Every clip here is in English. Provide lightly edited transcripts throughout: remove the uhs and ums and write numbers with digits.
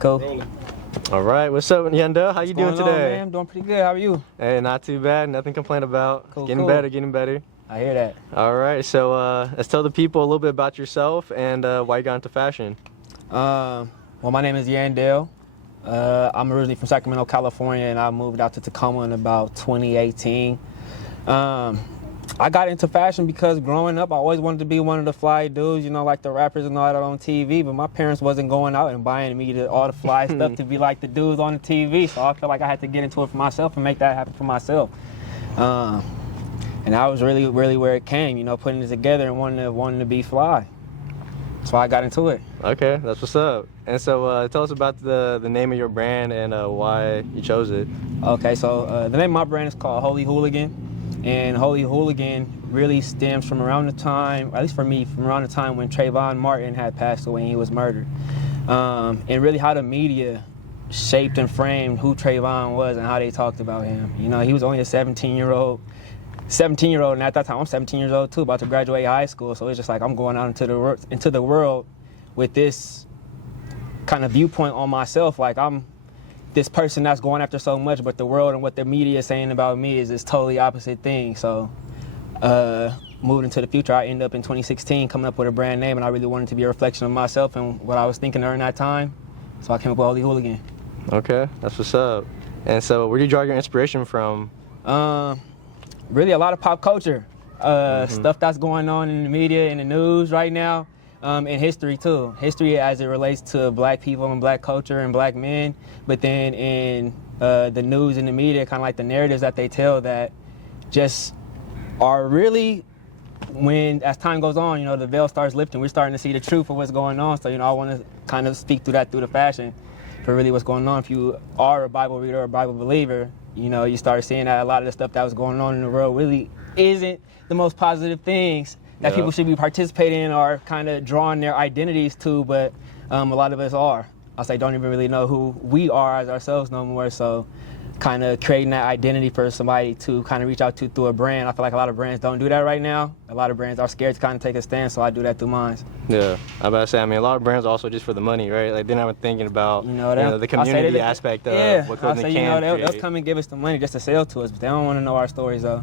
Cool. Rolling. All right, what's up, Yenda? How you doing today? Man? I'm doing pretty good. How are you? Hey, not too bad. Nothing to complain about. Cool, Getting cool. better, getting better. I hear that. All right, so let's tell the people a little bit about yourself and why you got into fashion. Well, my name is Yandel. I'm originally from Sacramento, California, and I moved out to Tacoma in about 2018. I got into fashion because growing up, I always wanted to be one of the fly dudes, you know, like the rappers and all that on TV, but my parents wasn't going out and buying me all the fly stuff to be like the dudes on the TV, so I felt like I had to get into it for myself and make that happen for myself. And that was really where it came, you know, putting it together and wanting to be fly. That's why I got into it. Okay, that's what's up. And so tell us about the name of your brand and why you chose it. Okay, so the name of my brand is called Hooligan. And Hooligan really stems from around the time, at least for me, from around the time when Trayvon Martin had passed away and he was murdered. And really how the media shaped and framed who Trayvon was and how they talked about him. You know, he was only a 17-year-old, and at that time I'm 17 years old too, about to graduate high school. So it's just like I'm going out into the world with this kind of viewpoint on myself, like I'm this person that's going after so much, but the world and what the media is saying about me is this totally opposite thing. So moving into the future, I ended up in 2016 coming up with a brand name, and I really wanted to be a reflection of myself and what I was thinking during that time. So I came up with Hooligan. Okay, that's what's up. And so where do you draw your inspiration from? Really a lot of pop culture, stuff that's going on in the media, in the news right now. And history too. History as it relates to black people and black culture and black men, but then in the news and the media, kind of like the narratives that they tell that just are really, when as time goes on, you know, the veil starts lifting, we're starting to see the truth of what's going on. So, you know, I want to kind of speak through that through the fashion for really what's going on. If you are a Bible reader or a Bible believer, you know, you start seeing that a lot of the stuff that was going on in the world really isn't the most positive things that people should be participating in or kind of drawing their identities to, but a lot of us are. I'll say don't even really know who we are as ourselves no more, so kind of creating that identity for somebody to kind of reach out to through a brand. I feel like a lot of brands don't do that right now. A lot of brands are scared to kind of take a stand, so I do that through mine. Yeah, I'm about to say, I mean, a lot of brands also just for the money, right? Like they're not even thinking about the community aspect of what clothing they can create. They'll come and give us the money just to sell to us, but they don't want to know our stories though.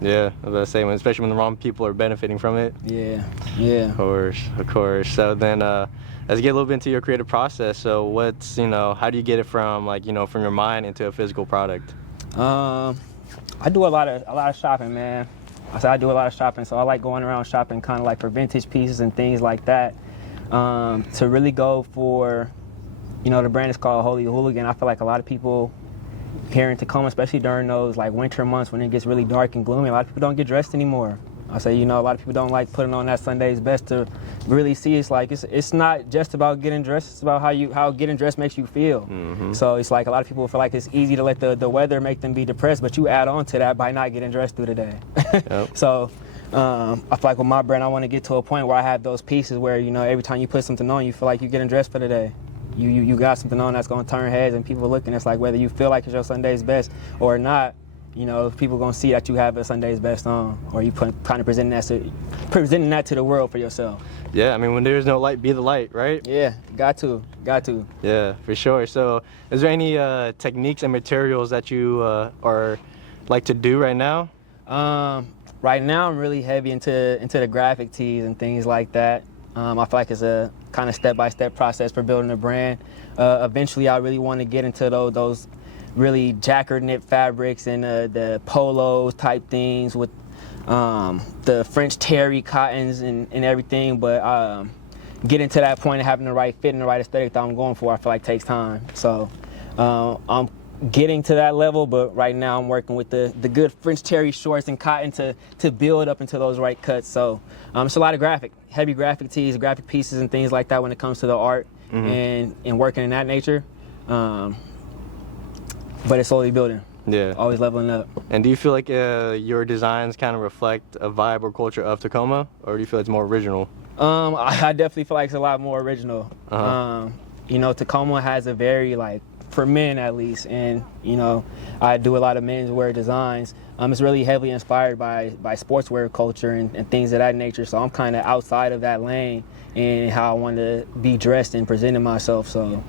Yeah, I was about to say, especially when the wrong people are benefiting from it. Yeah. Of course. So then, let's get a little bit into your creative process. So what's, how do you get it from from your mind into a physical product? I do a lot of shopping, man. I do a lot of shopping, so I like going around shopping kind of like for vintage pieces and things like that. To really go for, the brand is called Hooligan. I feel like a lot of people here in Tacoma, especially during those like winter months when it gets really dark and gloomy, a lot of people don't get dressed anymore. I say, a lot of people don't like putting on that Sunday's best to really see. It's like it's not just about getting dressed. It's about how getting dressed makes you feel. So it's like a lot of people feel like it's easy to let the weather make them be depressed, but you add on to that by not getting dressed through the day. So I feel like with my brand, I want to get to a point where I have those pieces where every time you put something on, you feel like you're getting dressed for the day. You got something on that's going to turn heads and people looking. It's like whether you feel like it's your Sunday's best or not, people going to see that you have a Sunday's best on, or you kind of presenting that to the world for yourself. Yeah, I mean, when there's no light, be the light, right? Yeah, got to. Yeah, for sure. So is there any techniques and materials that you are like to do right now? Right now I'm really heavy into the graphic tees and things like that. I feel like it's a kind of step-by-step process for building a brand. Eventually, I really want to get into those really jacquard knit fabrics and the polos type things with the French terry cottons and everything. But getting to that point of having the right fit and the right aesthetic that I'm going for, I feel like takes time. So I'm getting to that level, but right now I'm working with the good French terry shorts and cotton to build up into those right cuts. So it's a lot of heavy graphic tees, graphic pieces and things like that when it comes to the art and working in that nature. But it's slowly building. Yeah. Always leveling up. And do you feel like your designs kind of reflect a vibe or culture of Tacoma, or do you feel it's more original? I definitely feel like it's a lot more original. Tacoma has a very for men at least, and I do a lot of menswear designs. It's really heavily inspired by sportswear culture and things of that nature, so I'm kind of outside of that lane in how I want to be dressed and presenting myself. So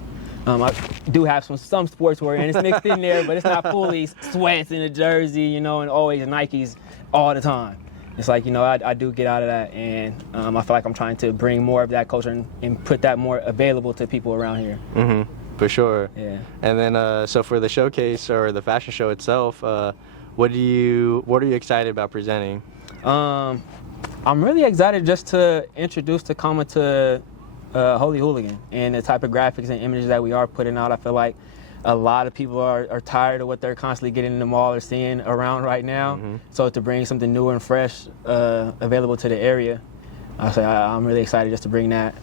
I do have some sportswear, and it's mixed in there, but it's not fully sweats in a jersey, you know, and always Nikes all the time. It's like, you know, I do get out of that, and I feel like I'm trying to bring more of that culture and put that more available to people around here. Mm-hmm. For sure. Yeah. And then, so for the showcase or the fashion show itself, what are you excited about presenting? I'm really excited just to introduce Tacoma to Holy Hooligan and the type of graphics and images that we are putting out. I feel like a lot of people are tired of what they're constantly getting in the mall or seeing around right now. Mm-hmm. So to bring something new and fresh available to the area, I'm really excited just to bring that,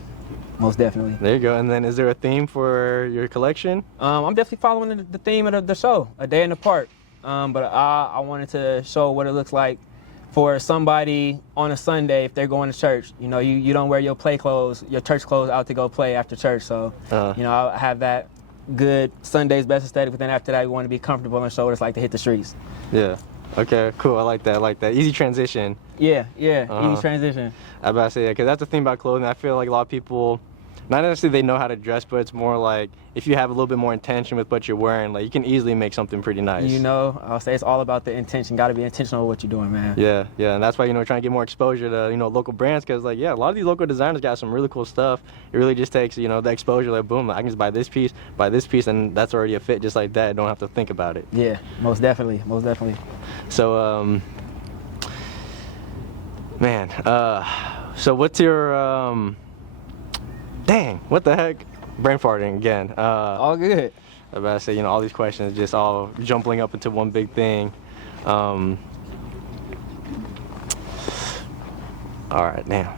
most definitely. There you go. And then is there a theme for your collection? I'm definitely following the theme of the show, A Day in the Park. But I wanted to show what it looks like for somebody on a Sunday if they're going to church. You know, you don't wear your play clothes, your church clothes out to go play after church. So, you know, I have that good Sunday's best aesthetic, but then after that, we want to be comfortable and show what it's like to hit the streets. Yeah. Okay, cool. I like that. Easy transition. Yeah, easy transition. I about to say, because that's the thing about clothing. I feel like a lot of people, not necessarily they know how to dress, but it's more like if you have a little bit more intention with what you're wearing, like you can easily make something pretty nice. You know, I'll say it's all about the intention. Got to be intentional with what you're doing, man. Yeah, and that's why, you know, trying to get more exposure to, you know, local brands, because like, yeah, a lot of these local designers got some really cool stuff. It really just takes, you know, the exposure, like boom, I can just buy this piece, and that's already a fit just like that. I don't have to think about it. Yeah, most definitely. So, man, so what's your, dang, what the heck? Brain farting again. All good. I about to say, you know, all these questions just all jumbling up into one big thing. All right, now.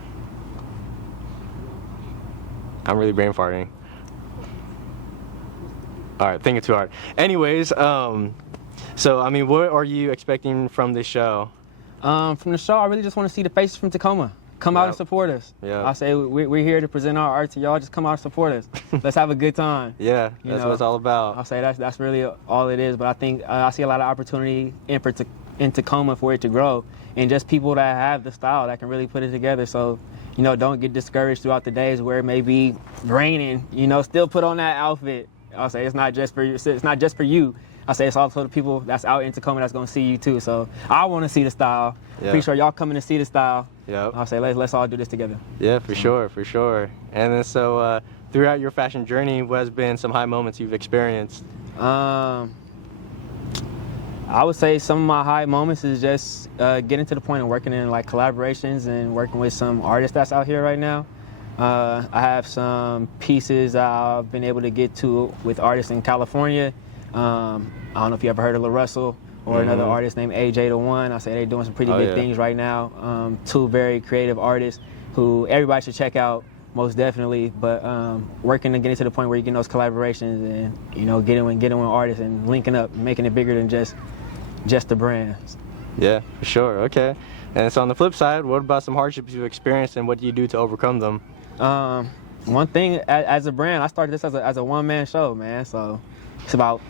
I'm really brain farting. All right, thinking too hard. Anyways, so I mean, what are you expecting from this show? From the show, I really just want to see the faces from Tacoma. Come out and support us. Yeah. I say we're here to present our art to y'all. Just come out and support us. Let's have a good time. Yeah, that's what it's all about. I'll say that's really all it is. But I think I see a lot of opportunity in Tacoma for it to grow, and just people that have the style that can really put it together. So, you know, don't get discouraged throughout the days where it may be raining. You know, still put on that outfit. I'll say it's not just for you. It's not just for you. I say it's also the people that's out in Tacoma that's gonna see you too. So I want to see the style. Yeah. Pretty sure y'all coming to see the style. Yep. I'll say let's all do this together. Yeah, for sure. And then so throughout your fashion journey, what has been some high moments you've experienced? I would say some of my high moments is just getting to the point of working in like collaborations and working with some artists that's out here right now. I have some pieces I've been able to get to with artists in California. I don't know if you ever heard of La Russell or another artist named AJ the One. I say they're doing some pretty big things right now. Two very creative artists who everybody should check out, most definitely. But working to get to the point where you get those collaborations and, you know, getting with artists and linking up, making it bigger than just the brands. Yeah, for sure. Okay. And so on the flip side, what about some hardships you've experienced and what do you do to overcome them? One thing, as a brand, I started this as a one-man show, man. So it's about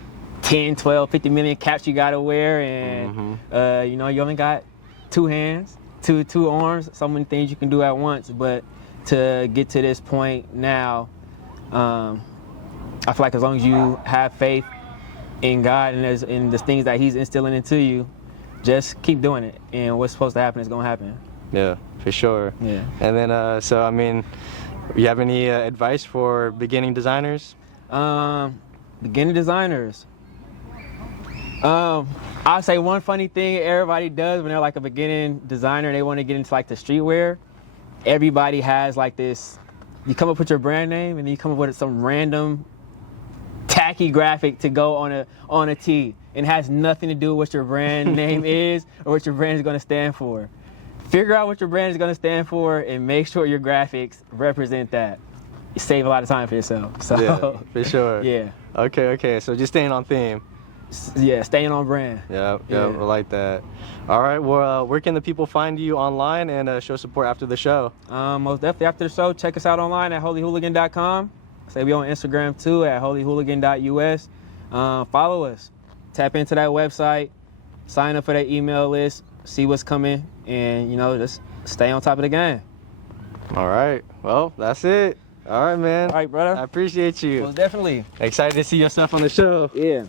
10, 12, 50 million caps you gotta wear, and you know, you only got two hands, two arms, so many things you can do at once. But to get to this point now, I feel like as long as you have faith in God and in the things that He's instilling into you, just keep doing it, and what's supposed to happen is gonna happen. Yeah, for sure. Yeah. And then, so I mean, you have any advice for beginning designers? Beginning designers. I'll say one funny thing everybody does when they're like a beginning designer and they want to get into like the streetwear. Everybody has like this, you come up with your brand name and then you come up with some random tacky graphic to go on a tee, and it has nothing to do with what your brand name is or what your brand is going to stand for. Figure out what your brand is going to stand for and make sure your graphics represent that. You save a lot of time for yourself. So, yeah, for sure. Yeah. Okay. So just staying on theme. Yeah, staying on brand. Yeah, I like that. All right, well, where can the people find you online and show support after the show? Most definitely after the show, check us out online at holyhooligan.com. Say we on Instagram too at holyhooligan.us. Follow us, tap into that website, sign up for that email list, see what's coming, and, you know, just stay on top of the game. All right, well, that's it. All right, man. All right, brother. I appreciate you. Well, definitely. Excited to see your stuff on the show. Yeah.